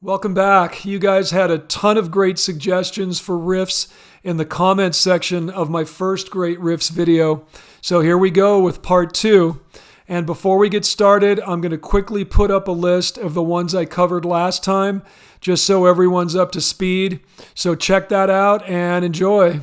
Welcome back. You guys had a ton of great suggestions for riffs in the comments section of my first Great Riffs video. So here we go with part 2. And before we get started, I'm going to quickly put up a list of the ones I covered last time, just so everyone's up to speed. So check that out and enjoy.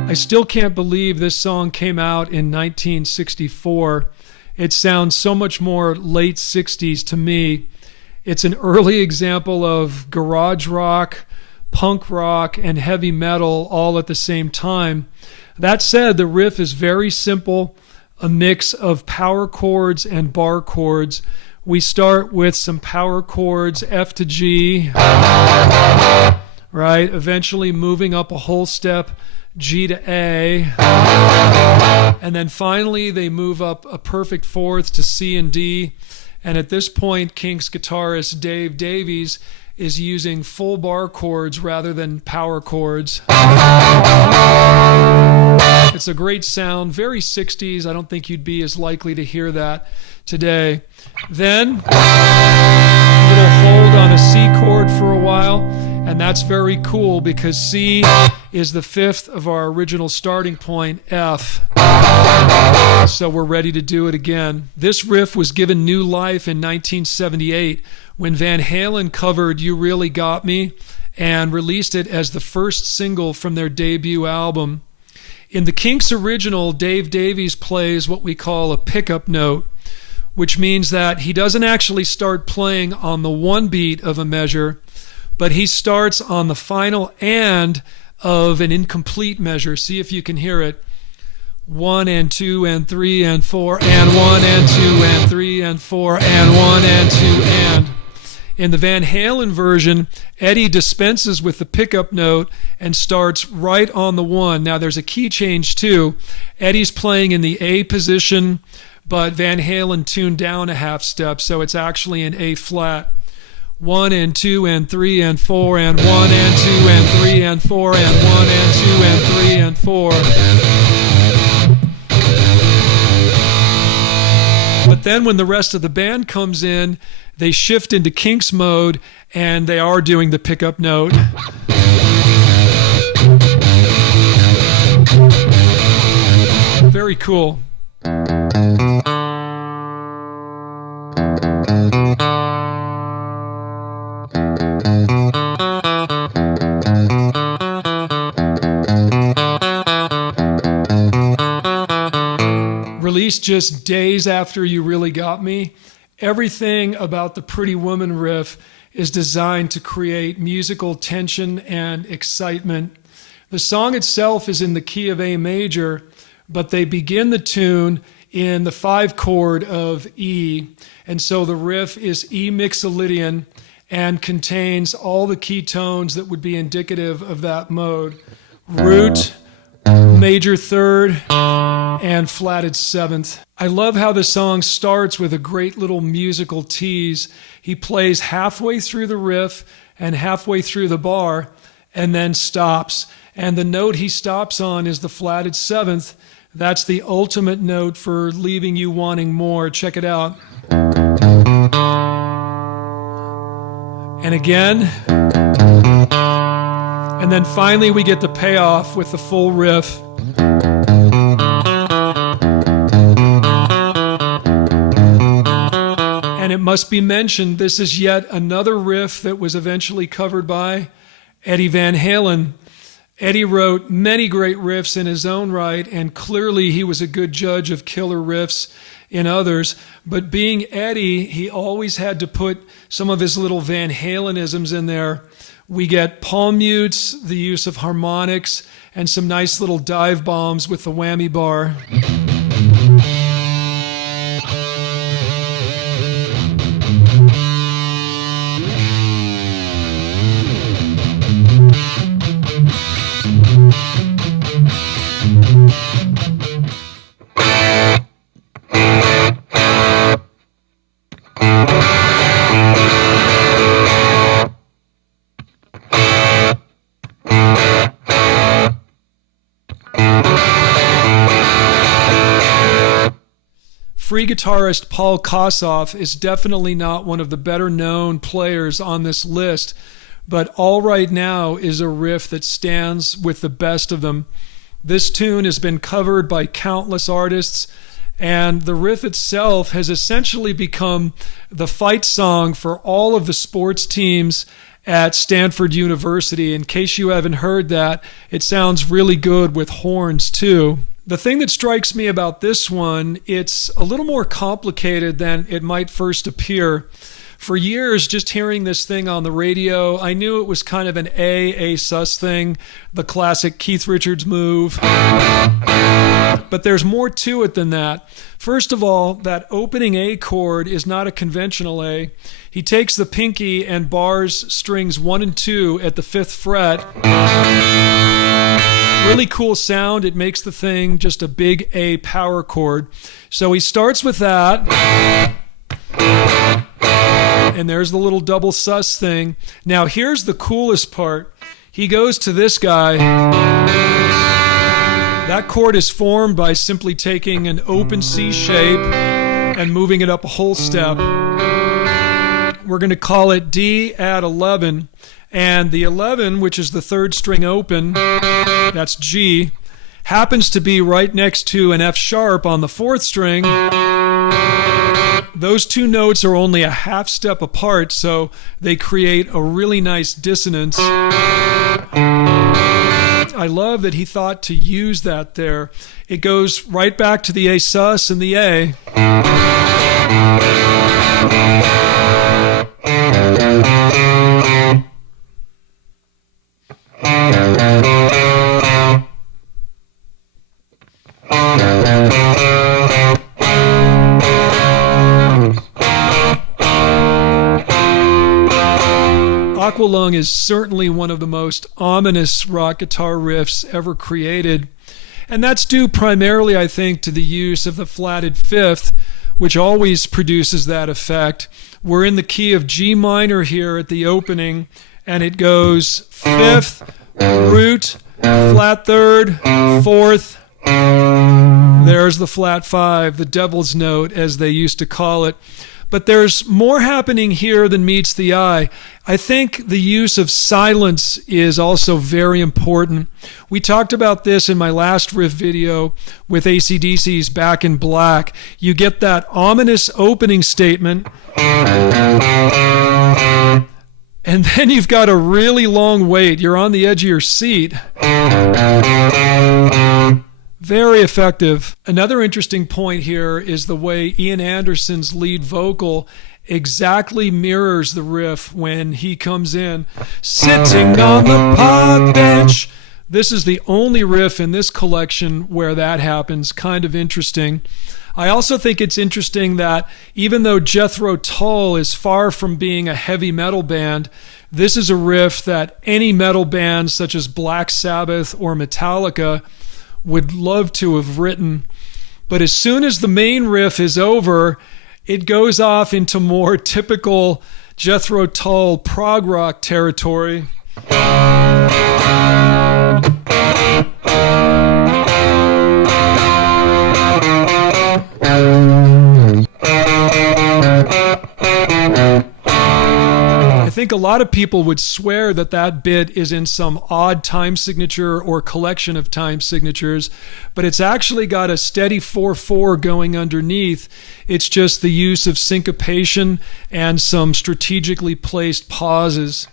I still can't believe this song came out in 1964. It sounds so much more late 60s to me. It's an early example of garage rock, punk rock, and heavy metal all at the same time. That said, the riff is very simple, a mix of power chords and bar chords. We start with some power chords, F to G, right? Eventually moving up a whole step, G to A, and then finally they move up a perfect fourth to C and D. And at this point, Kinks guitarist Dave Davies is using full bar chords rather than power chords. It's a great sound, very 60s. I don't think you'd be as likely to hear that today. Then a little hold on a C chord for a while, and that's very cool because C is the fifth of our original starting point, F. So we're ready to do it again. This riff was given new life in 1978 when Van Halen covered You Really Got Me and released it as the first single from their debut album. In the Kinks original, Dave Davies plays what we call a pickup note, which means that he doesn't actually start playing on the one beat of a measure, but he starts on the final and of an incomplete measure. See if you can hear it. 1 and 2 and 3 and 4 and 1 and 2 and 3 and 4 and 1 and 2 and. In the Van Halen version, Eddie dispenses with the pickup note and starts right on the 1. Now there's a key change too. Eddie's playing in the A position, but Van Halen tuned down a half step, so it's actually an A flat. 1 and 2 and 3 and 4 and 1 and 2 and 3 and 4 and 1 and 2 and 3 and 4. But then when the rest of the band comes in, they shift into Kinks mode and they are doing the pickup note. Very cool. Released just days after You Really Got Me, everything about the Pretty Woman riff is designed to create musical tension and excitement. The song itself is in the key of A major, but they begin the tune in the 5 chord of E, and so the riff is E mixolydian and contains all the key tones that would be indicative of that mode. Root, major third, and flatted 7th. I love how the song starts with a great little musical tease. He plays halfway through the riff and halfway through the bar and then stops. And the note he stops on is the flatted 7th. That's the ultimate note for leaving you wanting more. Check it out. And again. And then finally we get the payoff with the full riff. And it must be mentioned, this is yet another riff that was eventually covered by Eddie Van Halen. Eddie wrote many great riffs in his own right, and clearly he was a good judge of killer riffs in others. But being Eddie, he always had to put some of his little Van Halenisms in there. We get palm mutes, the use of harmonics, and some nice little dive bombs with the whammy bar. three guitarist Paul Kossoff is definitely not one of the better known players on this list, but All Right Now is a riff that stands with the best of them. This tune has been covered by countless artists, and the riff itself has essentially become the fight song for all of the sports teams at Stanford University. In case you haven't heard that, it sounds really good with horns too. The thing that strikes me about this one, it's a little more complicated than it might first appear. For years, just hearing this thing on the radio, I knew it was kind of an A sus thing, the classic Keith Richards move. But there's more to it than that. First of all, that opening A chord is not a conventional A. He takes the pinky and bars strings 1 and 2 at the 5th fret. Really cool sound. It makes the thing just a big A power chord. So he starts with that. And there's the little double sus thing. Now here's the coolest part. He goes to this guy. That chord is formed by simply taking an open C shape and moving it up a whole step. We're going to call it D add 11. And the 11, which is the 3rd string open, that's G, happens to be right next to an F sharp on the 4th string. Those two notes are only a half step apart, so they create a really nice dissonance. I love that he thought to use that there. It goes right back to the A sus and the A. Aqualung is certainly one of the most ominous rock guitar riffs ever created, and that's due primarily, I think, to the use of the flatted 5th, which always produces that effect. We're in the key of G minor here at the opening, and it goes 5th, root, flat 3rd, 4th. There's the flat 5, the devil's note, as they used to call it. But there's more happening here than meets the eye. I think the use of silence is also very important. We talked about this in my last riff video with AC/DC's Back in Black. You get that ominous opening statement, and then you've got a really long wait. You're on the edge of your seat. Very effective. Another interesting point here is the way Ian Anderson's lead vocal exactly mirrors the riff when he comes in. Sitting on the park bench. This is the only riff in this collection where that happens. Kind of interesting. I also think it's interesting that even though Jethro Tull is far from being a heavy metal band, this is a riff that any metal band such as Black Sabbath or Metallica would love to have written. But as soon as the main riff is over, it goes off into more typical Jethro Tull prog rock territory. I think a lot of people would swear that that bit is in some odd time signature or collection of time signatures, but it's actually got a steady 4/4 going underneath. It's just the use of syncopation and some strategically placed pauses.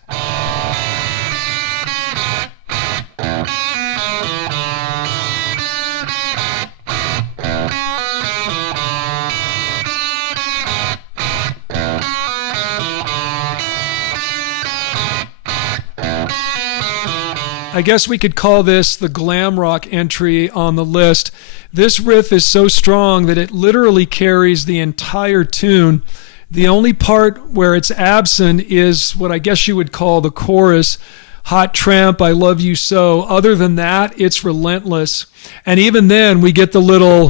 I guess we could call this the glam rock entry on the list. This riff is so strong that it literally carries the entire tune. The only part where it's absent is what I guess you would call the chorus, Hot Tramp, I Love You So. Other than that, it's relentless. And even then, we get the little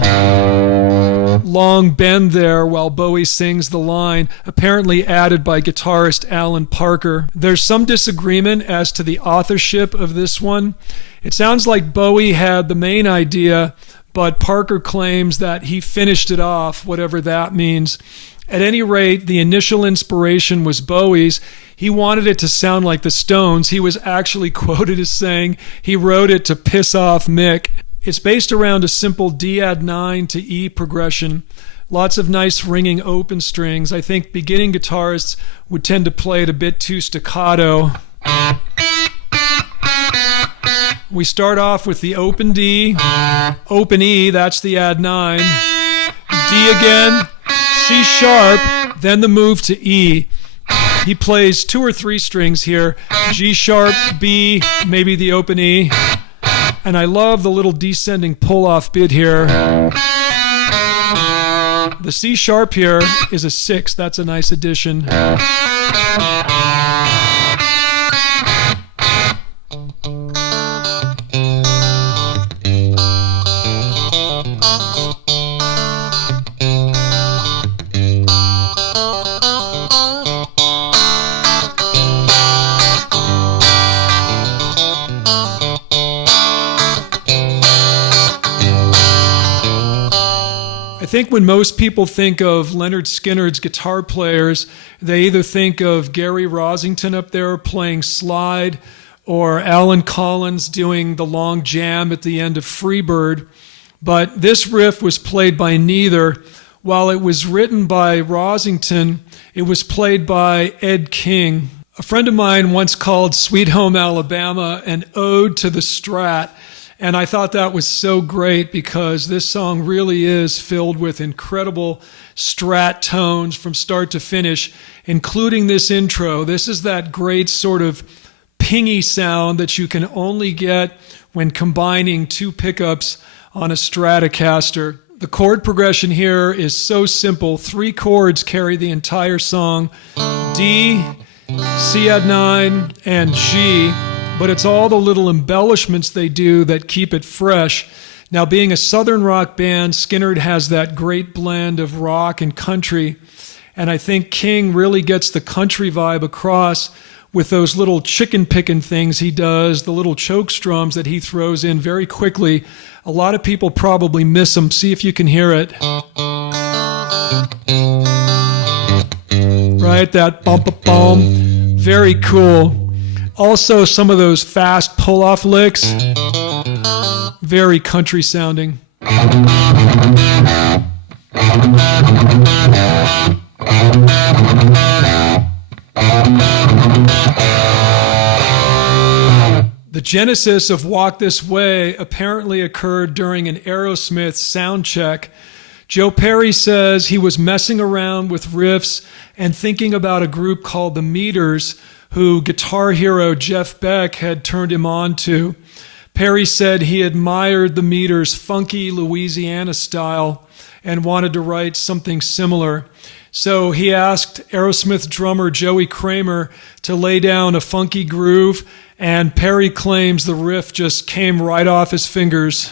long bend there while Bowie sings the line, apparently added by guitarist Alan Parker. There's some disagreement as to the authorship of this one. It sounds like Bowie had the main idea, but Parker claims that he finished it off, whatever that means. At any rate, the initial inspiration was Bowie's. He wanted it to sound like the Stones. He was actually quoted as saying he wrote it to piss off Mick. It's based around a simple D add 9 to E progression. Lots of nice ringing open strings. I think beginning guitarists would tend to play it a bit too staccato. We start off with the open D, open E, that's the add 9, D again, C sharp, then the move to E. He plays 2 or 3 strings here, G sharp, B, maybe the open E, and I love the little descending pull-off bit here. The C sharp here is a 6, that's a nice addition. I think when most people think of Lynyrd Skynyrd's guitar players, they either think of Gary Rosington up there playing slide or Alan Collins doing the long jam at the end of Freebird. But this riff was played by neither. While it was written by Rosington, it was played by Ed King. A friend of mine once called Sweet Home Alabama an ode to the Strat. And I thought that was so great because this song really is filled with incredible Strat tones from start to finish, including this intro. This is that great sort of pingy sound that you can only get when combining 2 pickups on a Stratocaster. The chord progression here is so simple. 3 chords carry the entire song, D, C add 9, and G. But it's all the little embellishments they do that keep it fresh. Now, being a Southern rock band, Skynyrd has that great blend of rock and country, and I think King really gets the country vibe across with those little chicken-picking things he does, the little choke strums that he throws in very quickly. A lot of people probably miss them. See if you can hear it. Right, that bump-a-bum. Very cool. Also, some of those fast pull-off licks, very country sounding. The genesis of Walk This Way apparently occurred during an Aerosmith sound check. Joe Perry says he was messing around with riffs and thinking about a group called the Meters, who guitar hero Jeff Beck had turned him on to. Perry said he admired the Meters' funky Louisiana style and wanted to write something similar. So he asked Aerosmith drummer Joey Kramer to lay down a funky groove, and Perry claims the riff just came right off his fingers.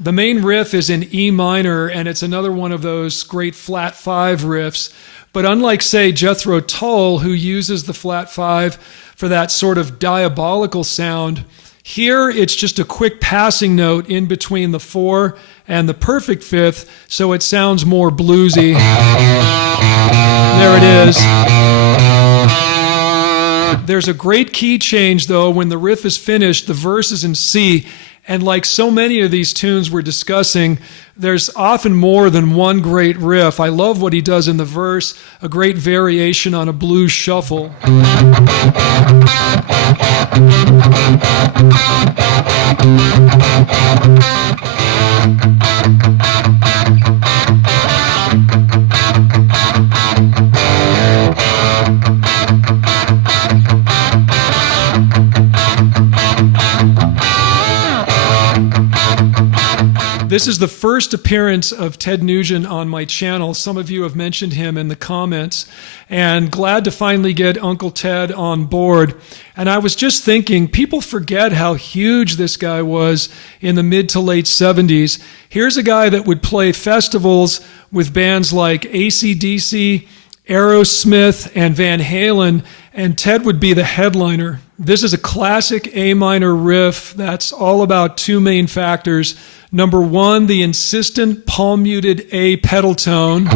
The main riff is in E minor, and it's another one of those great flat 5 riffs. But unlike, say, Jethro Tull, who uses the flat 5 for that sort of diabolical sound, here it's just a quick passing note in between the 4 and the perfect 5th, so it sounds more bluesy. There it is. There's a great key change, though. When the riff is finished, the verse is in C. And like so many of these tunes we're discussing, there's often more than one great riff. I love what he does in the verse, a great variation on a blues shuffle. This is the first appearance of Ted Nugent on my channel. Some of you have mentioned him in the comments, and glad to finally get Uncle Ted on board. And I was just thinking, people forget how huge this guy was in the mid to late 70s. Here's a guy that would play festivals with bands like AC/DC, Aerosmith, and Van Halen, and Ted would be the headliner. This is a classic A minor riff that's all about two main factors. Number one, the insistent palm muted A pedal tone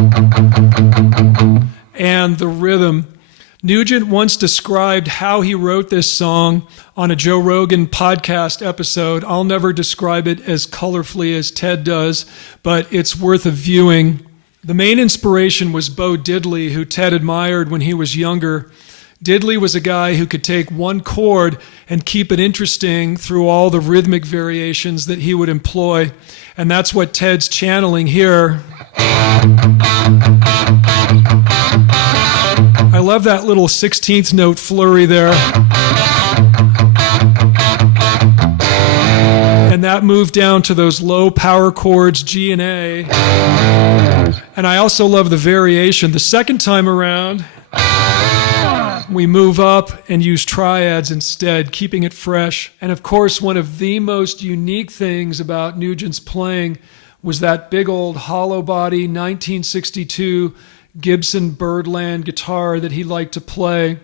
and the rhythm. Nugent once described how he wrote this song on a Joe Rogan podcast episode. I'll never describe it as colorfully as Ted does, but it's worth a viewing. The main inspiration was Bo Diddley, who Ted admired when he was younger. Diddley was a guy who could take one chord and keep it interesting through all the rhythmic variations that he would employ. And that's what Ted's channeling here. I love that little 16th note flurry there. And that moved down to those low power chords, G and A. And I also love the variation. The second time around, we move up and use triads instead, keeping it fresh. And of course, one of the most unique things about Nugent's playing was that big old hollow body 1962 Gibson Birdland guitar that he liked to play.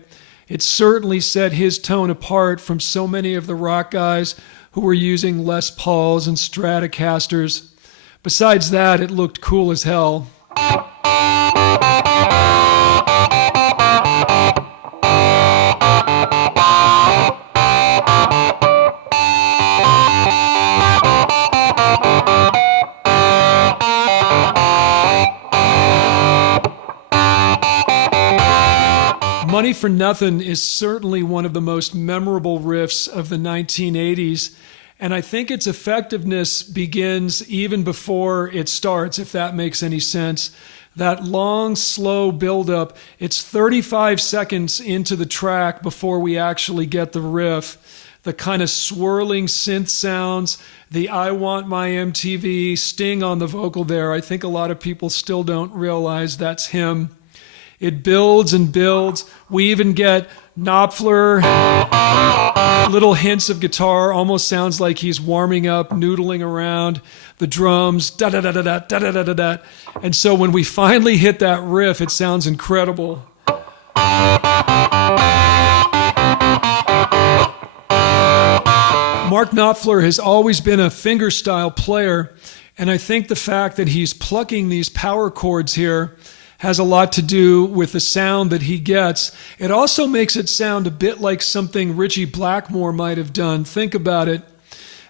It certainly set his tone apart from so many of the rock guys who were using Les Pauls and Stratocasters. Besides that, it looked cool as hell. Money for Nothing is certainly one of the most memorable riffs of the 1980s, and I think its effectiveness begins even before it starts, if that makes any sense. That long, slow buildup, it's 35 seconds into the track before we actually get the riff. The kind of swirling synth sounds, the I Want My MTV sting on the vocal there. I think a lot of people still don't realize that's him. It builds and builds. We even get Knopfler, little hints of guitar, almost sounds like he's warming up, noodling around, the drums, da-da-da-da-da, da-da-da-da-da. And so when we finally hit that riff, it sounds incredible. Mark Knopfler has always been a fingerstyle player, and I think the fact that he's plucking these power chords here has a lot to do with the sound that he gets. It also makes it sound a bit like something Ritchie Blackmore might have done. Think about it.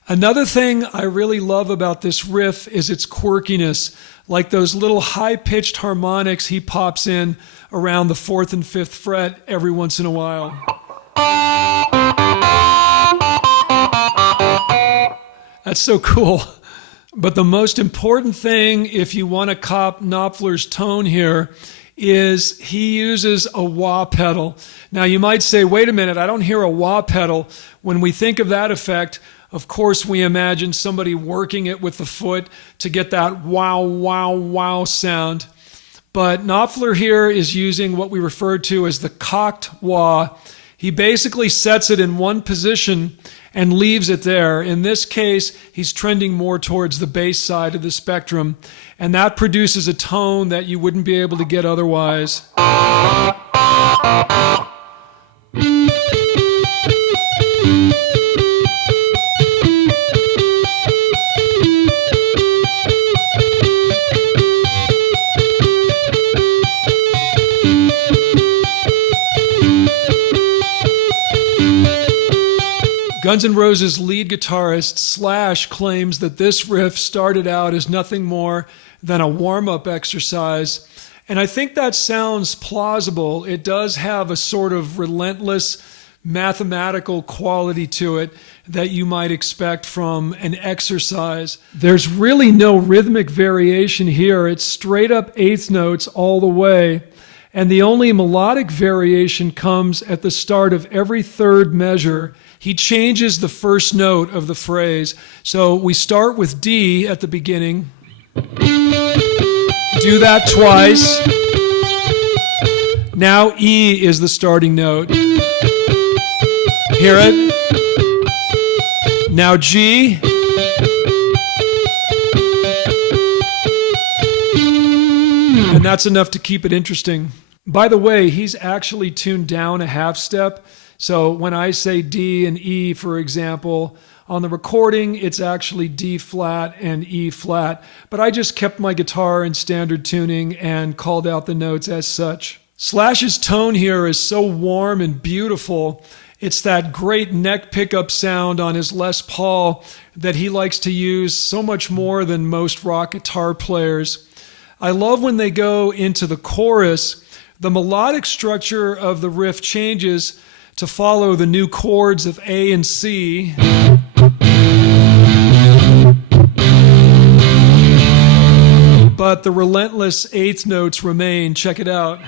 Another thing I really love about this riff is its quirkiness, like those little high-pitched harmonics he pops in around the 4th and 5th fret every once in a while. That's so cool. But the most important thing, if you want to cop Knopfler's tone here, is he uses a wah pedal. Now you might say, wait a minute, I don't hear a wah pedal. When we think of that effect, of course we imagine somebody working it with the foot to get that wow, wow, wow sound. But Knopfler here is using what we refer to as the cocked wah. He basically sets it in one position and leaves it there. In this case, he's trending more towards the bass side of the spectrum, and that produces a tone that you wouldn't be able to get otherwise. Guns N' Roses lead guitarist Slash claims that this riff started out as nothing more than a warm-up exercise, and I think that sounds plausible. It does have a sort of relentless mathematical quality to it that you might expect from an exercise. There's really no rhythmic variation here. It's straight up eighth notes all the way, and the only melodic variation comes at the start of every third measure. He changes the first note of the phrase. So we start with D at the beginning. Do that twice. Now E is the starting note. Hear it? Now G. And that's enough to keep it interesting. By the way, he's actually tuned down a half step. So when I say D and E, for example, on the recording, it's actually D flat and E flat, but I just kept my guitar in standard tuning and called out the notes as such. Slash's tone here is so warm and beautiful. It's that great neck pickup sound on his Les Paul that he likes to use so much more than most rock guitar players. I love when they go into the chorus. The melodic structure of the riff changes to follow the new chords of A and C. But the relentless eighth notes remain. Check it out.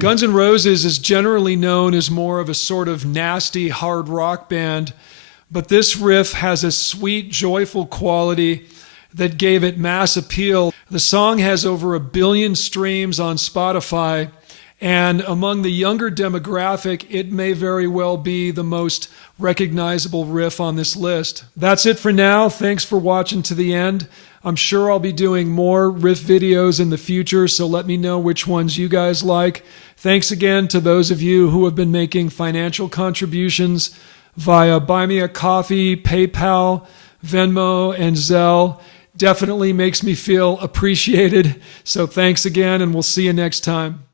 Guns N' Roses is generally known as more of a sort of nasty hard rock band, but this riff has a sweet, joyful quality that gave it mass appeal. The song has over 1 billion streams on Spotify, and among the younger demographic, it may very well be the most recognizable riff on this list. That's it for now. Thanks for watching to the end. I'm sure I'll be doing more riff videos in the future, so let me know which ones you guys like. Thanks again to those of you who have been making financial contributions via Buy Me a Coffee, PayPal, Venmo, and Zelle. Definitely makes me feel appreciated. So thanks again, and we'll see you next time.